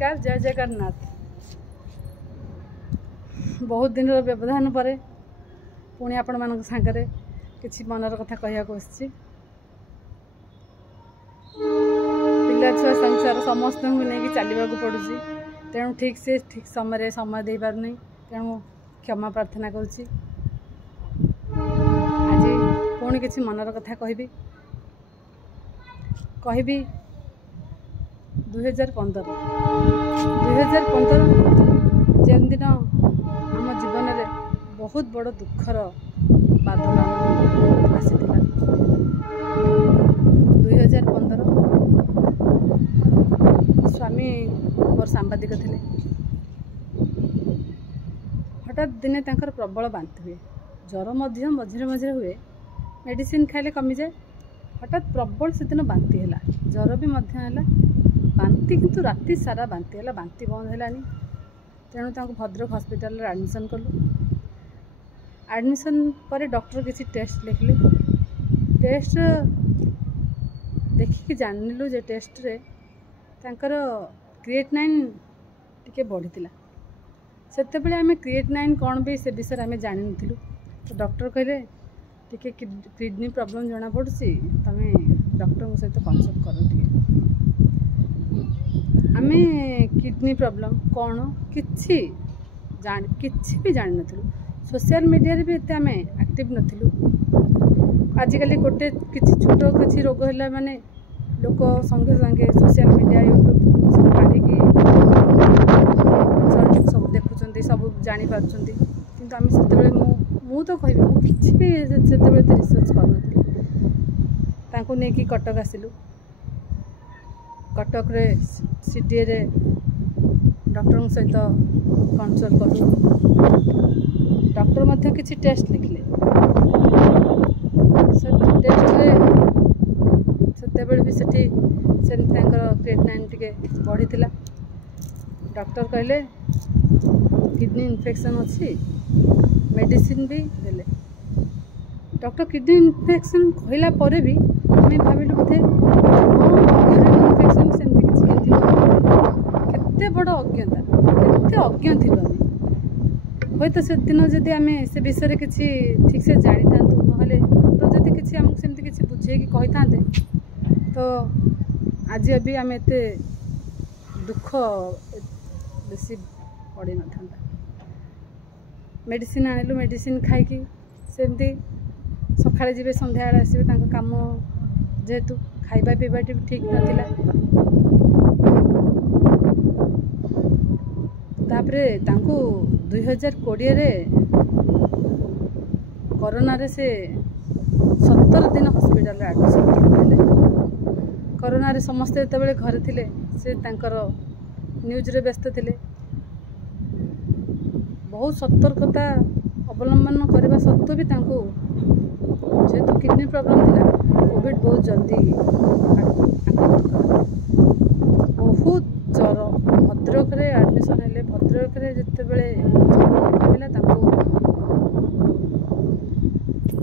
नमस्कार जय जगन्नाथ। बहुत दिन व्यवधान पर पुणी आपण मान सांगरे किसी मनर कथा कहया पिला छुआ संसार समस्त को नहीं चलने को पड़ुची। तेणु ठीक से ठीक समय दे पार नहीं। तेणु क्षमा प्रार्थना करुच्ची। आज पुणी किसी मनर कथा कहबी 2015 जेन दिन आम जीवन में बहुत बड़ दुखर बादल आसी 2015 स्वामी मोर सांबादिक थे। हठात दिने तांकर प्रबल बांति हुए, ज्वर मझे मझे हुए, मेडिसिन खाइले कमी जाए। हठात प्रबल से दिन बांति है, ज्वर भी है बांति, किंतु राति सारा बांति है, बांति बंद है। तेणु तांको भद्रक हॉस्पिटल एडमिशन कलु। एडमिशन पर डॉक्टर किसी टेस्ट लिखले। टेस्ट देखिक जानिलु जे टेस्ट रे तांकर क्रिएटिनाइन टिके बढ़ीला। सेते बेले आमे क्रिएटिनाइन कौन भी से विषय आमे जानि नथिलु। तो डॉक्टर कहले टिके किडनी प्रॉब्लम जना पड़ुसी, तमे डॉक्टर सहित कंसल्ट करो टिके। आमे किडनी प्रॉब्लम कौन किछि भी जानि नथिलु। सोशल मीडिया रे भी एते आमे एक्टिव नथिलु। आजिकल गोटे किछि छोट किछि रोग हैला माने लोक संगे संगे सोशल मीडिया यूट्यूब सब काढिकी सब देखुचंती, सब जानि पारचंती। किंतु आमे सेते बेले मु तो कहबी मु किछि भी सेते बेले रिसर्च कर नथिलु। तांको नै कि कटक आसिलु। कटक रे सीटीए रे डॉक्टर सहित कंसल्ट कलु। डॉक्टर मध्य किछि टेस्ट लिखले। से टेस्ट रे सेते बेले भी सेठी से तांकर क्रिएटिनाइन टिके बढ़ीला। डॉक्टर कहले किडनी इन्फेक्शन अच्छी, मेडिसिन भी देले। डॉक्टर किडनी इन्फेक्शन कहला पर भी आम भाविलु बोधे यूरिन इन्फेक्शन सेमती किसी केते बड़ अज्ञता, केते अज्ञ थिलु आम। हयत से दिन जदि आम से विषय किसी ठीक से जानी था, जदि किसी आमको सेमती किसी बुझे कही था तो आज अभी आम एते दुख बेसी पड़ न था। मेडिसिन आनिलु, मेडिसिन खाई सेमती सकाळे जीवे संध्या आसबे। काम जेहेतु खाइबा पीवा भी ठीक नाथिला। तापरे तांको 2020 रे कोरोना रे से 17 दिन हॉस्पिटल एडमिशन करले। कोरोना रे समस्त जेतेबेले घर थिले से तांकर न्यूज रे व्यस्त थिले। बहुत सतर्कता अवलंबन करने सत्वे भी तांको जेहेतु किडनी प्रॉब्लम थिला, कोविड बहुत जल्दी बहुत ज्वर। भद्रक रे एडमिशन हेले। भद्रक रे जेतेबेले कमिला तांको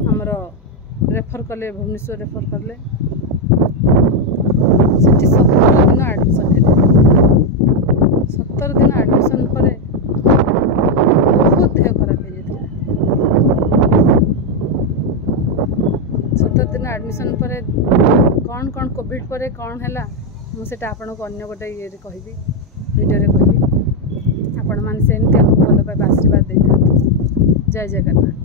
हमर रेफर कले, भुवनेश्वर रेफर करले। सेठी 17 दिन एडमिशन हेले। 17 दिन एडमिशन पर बहुत देह खराब हो जाता। 17 दिन एडमिशन पर कौन कोविड पर कौन है मुझे आपन को अन्य गोटे ये कहबी, वीडियो रे कहबी। आपण मान सेमती भल पाइबा आशीर्वाद दे था। जय जगन्नाथ।